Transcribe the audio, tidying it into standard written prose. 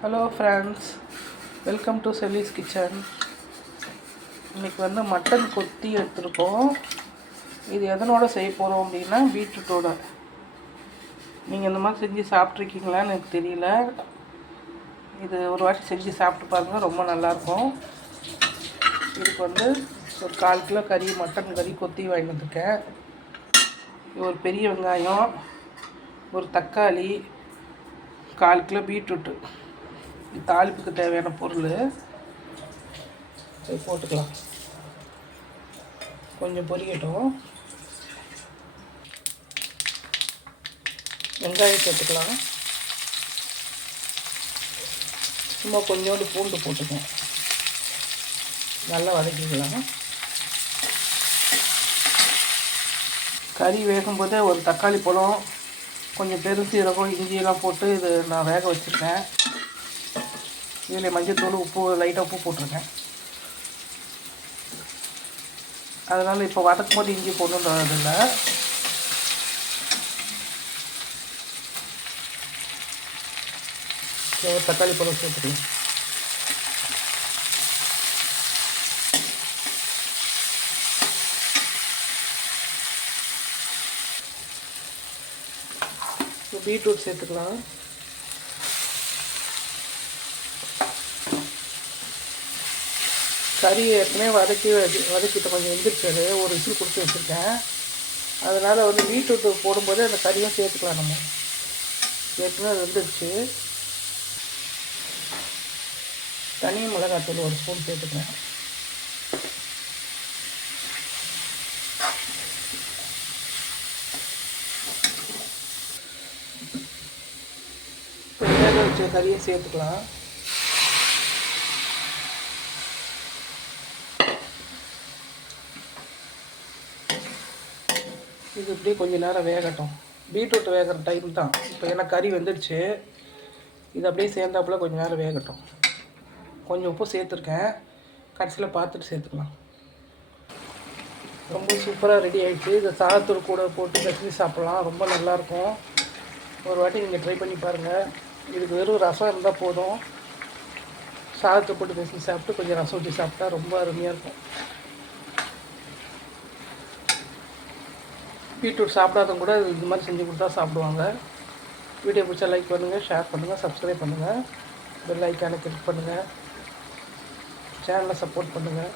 Hello friends, welcome to Chelli's kitchen. இன்றைக்கி mutton கொத்தி எடுத்துருக்கோம். இது எதனோட செய்ய போகிறோம் அப்படின்னா பீட்ரூட்டோட. நீங்கள் இந்த மாதிரி செஞ்சு சாப்பிட்ருக்கீங்களான்னு எனக்கு தெரியல. இது ஒரு வாட்டி செஞ்சு சாப்பிட்டு பாருங்கள், ரொம்ப நல்லாயிருக்கும். இதுக்கு ஒரு 1/4 கிலோ கறி, மட்டன் கறி கொத்தி வாங்கிட்டு வந்துருக்கேன். ஒரு பெரிய வெங்காயம், ஒரு தக்காளி, 1/4 கிலோ பீட்ரூட்டு, தாளிப்புக்கு தேவையான பொருள் போட்டுக்கலாம். கொஞ்சம் பொரியட்டும். வெங்காயம் சேர்த்துக்கலாம். சும்மா கொஞ்சோண்டு பூண்டு போட்டுக்கலாம். நல்லா வதக்கிக்கலாம். கறி வேகும்போதே ஒரு தக்காளி பழம், கொஞ்சம் பெருசீரகம், இஞ்சியெல்லாம் போட்டு இது நான் வேக வச்சுருக்கேன். இதில் மஞ்சள்தூள், உப்பு, லைட்டாக உப்பு போட்டிருக்கேன். அதனால் இப்போ வதக்கும் போது இஞ்சி போடணுன்றதில்லை. ஒரு தக்காளி பழம் சேர்த்துக்கலாம். பீட்ரூட் சேர்த்துக்கலாம். கறி ஏற்கனவே வதக்கிட்டு கொஞ்சம் வெந்துருச்சு. ஒரு விசில் கொடுத்து வச்சுருக்கேன். அதனால் பீட்ரூட்டு போடும்போது அந்த கறியும் சேர்த்துக்கலாம். நம்ம ஏற்கனவே வெந்துருச்சு. தனி மிளகாத்தூள் 1 ஸ்பூன் சேர்த்துக்கிறேன். வேக வச்ச கறியை சேர்த்துக்கலாம். இது இப்படியே கொஞ்சம் நேரம் வேகட்டும். பீட்ரூட் வேகிற டைம் தான் இப்போ. ஏன்னா கறி வெந்துடுச்சு. இது அப்படியே சேர்ந்தாப்புல கொஞ்சம் நேரம் வேகட்டும். கொஞ்சம் உப்பு சேர்த்துருக்கேன். கடைசியில் பார்த்துட்டு சேர்த்துக்கலாம். ரொம்ப சூப்பராக ரெடி ஆகிடுச்சு. இதை சாதத்தூள் கூட போட்டு கட்டி சாப்பிட்லாம். ரொம்ப நல்லாயிருக்கும். ஒரு வாட்டி நீங்கள் ட்ரை பண்ணி பாருங்கள். இதுக்கு வெறும் ரசம் இருந்தால் போதும். சாதத்தை போட்டு பேசி சாப்பிட்டு கொஞ்சம் ரசம் ஊற்றி சாப்பிட்டா ரொம்ப அருமையாக இருக்கும். பீட்ரூட் சாப்பிடாதவங்க கூட இது மாதிரி செஞ்சு கொடுத்தா சாப்பிடுவாங்க. வீடியோ பிடிச்சா லைக் பண்ணுங்கள், ஷேர் பண்ணுங்கள், சப்ஸ்கிரைப் பண்ணுங்கள், பெல் ஐக்கானை கிளிக் பண்ணுங்கள், சேனலை சப்போர்ட் பண்ணுங்கள்.